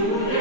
Hallelujah.